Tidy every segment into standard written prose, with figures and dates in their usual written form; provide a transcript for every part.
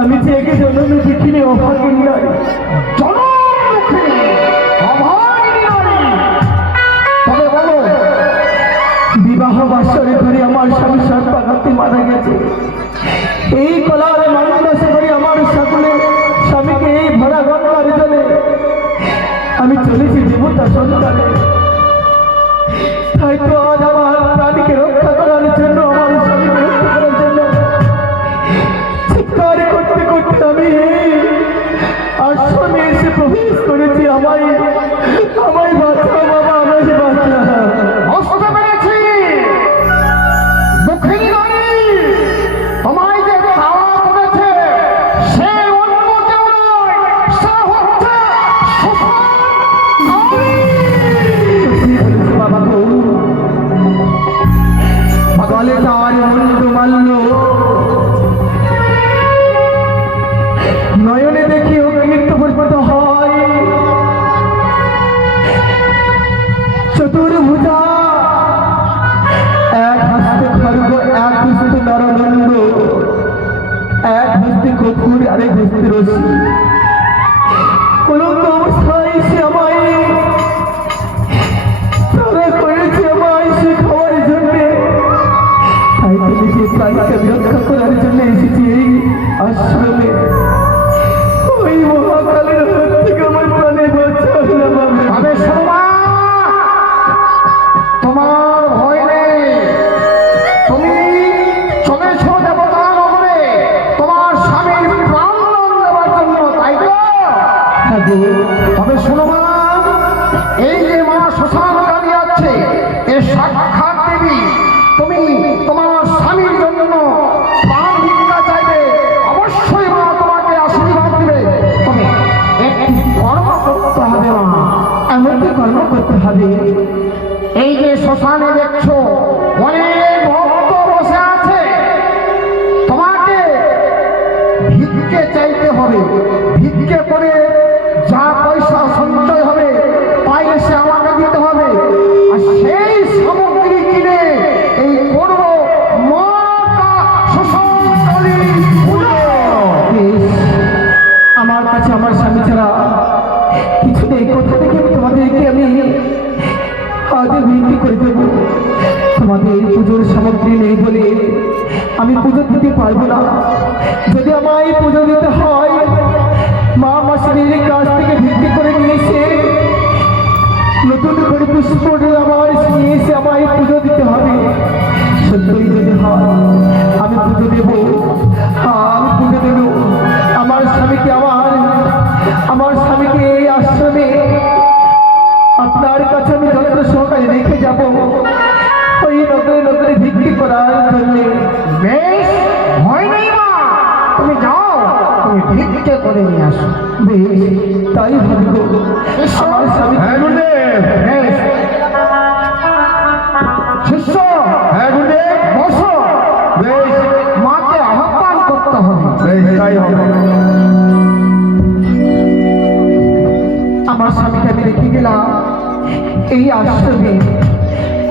আমি যে একে জন্মে দেখিনি অভাগিনী নারী, তবে বলো বিবাহ বাসরে ঘরে আমার স্বামী সর্বাঘাতে মারা গেছে। এই কলার মানুষ করে আমার সকলে স্বামীকে এই ভরা গঙ্গার জলে আমি চলেছি দেবতা সন্তানে। তাই তো আজ আমার প্রাণীকে রক্ষা করার জন্য, আমার স্বামীকে রক্ষা করার জন্য চিৎকার করতে করতে আমি আশ্রমে এসে প্রবেশ করেছি। আমায় বাঁচাও বাবা, আমায় বাঁচা। বুঝতে পেরেছি দুঃখিনী নারী, তোমায় যে খাওয়া করেছে সে অন্য কেউ নয়, সে হচ্ছে বাবা গো, বলে তার বন্ধু মাল্য নয়নে দেখি অগ্নিত্ব পরিবর্ত হয়, চতুর্ভুজা এক হস্তে খর্গ, এক হস্তে নরদণ্ড, এক হস্তে কপুর, আরেক হস্তে রশি। উলঙ্গ অবস্থায় সে আমায় তারা করেছে আমায় সে খাওয়ার জন্যে। তাই তুমি যে প্রাণীকে রক্ষা করার জন্য এসেছি এই আশ্রমে, ওই মহাকালের হাত থেকে আমার প্রাণে বাঁচাও না বাবা। তবে শোনো, তোমার ভয় নেই, তুমি চলেছ দেবতা নগরে তোমার স্বামীর প্রাণদান দেওয়ার জন্য, তাই তো? তবে শোনো মা, এই যে মা শ্মশান কালী আছে এ সাক্ষাৎ দেবী। তুমি তোমার স্বামীর জন্য প্রাণ ভিক্ষা চাইবে, অবশ্যই মা তোমাকে আশীর্বাদ দিবে। তবে একটি কর্ম করতে হবে মা। এমন কি কর্ম করতে হবে? এই যে শ্মশানে দেখছো অনেক ভক্ত বসে আছে, তোমাকে ভিক্ষে চাইতে হবে। ভিক্ষে করে যা পয়সা সঞ্চয় হবে তাই এসে আমাকে দিতে হবে, আর সেই সামগ্রী কিনে এই করব মা শ্মশানকালী পুজো। আমার কাছে আমার স্বামী ছাড়া কিছু নেই। কোথা থেকে তোমাদেরকে আমি আজ ভিত্তি করে দেব? তোমাদের পুজোর সামগ্রী নেই বলে আমি পুজো দিতে পারবো না। যদি আমায় পুজো দিতে হয়, মা মাসির কাছ থেকে ভিত্তি করে নিয়ে এসে নতুন করে পুষ্প আমার নিয়ে এসে আমায় পুজো দিতে হবে। সত্যই যদি হয় আমি পুজো দেব, আমি পুজো দেব। আমার স্বামীকে আমার স্বামীকে এই আশ্রমে আপনার কাছে আমি যত্ন সহকারে রেখে যাব। ওই নগরে নগরে ভিত্তি করে নিয়ে আসো। বেশ তাই হবে গো। আমার স্বামী হ্যাঁ গুরুদেব। বেশ। শিষ্য, হ্যাঁ গুরুদেব। বসো। বেশ মাকে আহ্বান করতে হবে। বেশ তাই হবে। আমার স্বামীকে আমি রেখে গেলাম এই আশ্রমে।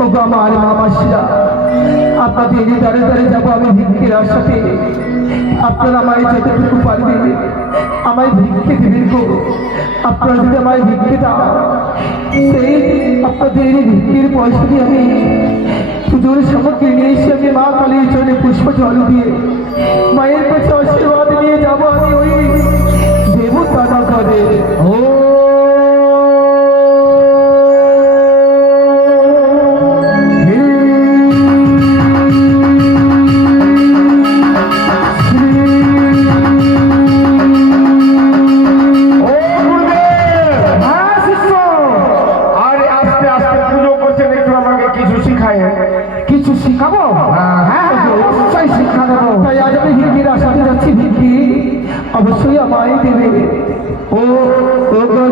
ও গো আমার মা মাসিরা, আপনাদের দ্বারে দ্বারে যাবো আমি ভিক্ষের আশাতে। আপনারা আমায় যতটুকু পারবেন আমায় ভিক্ষে দেবেন গো। আপনারা যদি আমায় ভিক্ষে দাও, সেই আপনাদের ভিক্ষের পয়সা দিয়ে আমি পুজোর সামগ্রী নিয়ে এসে আমি মা কালীর চরণে পুষ্প জল দিয়ে মায়ের কাছে আশীর্বাদ নিয়ে যাবো আমি ওই দেবতা নগরে। ও ও গুরুদেব। হ্যাঁ শিষ্য, আরে আস্তে আস্তে পুজো করছেন, একটু আমাকে কিছু শিখায়। কিছু শিখাবো? হ্যাঁ অবশ্যই শিক্ষা দেবো। তাই আজ আমি ভিক্ষির আশাতে যাচ্ছি। ভিক্ষি অবশ্যই আমায় দেবে। ও ও গো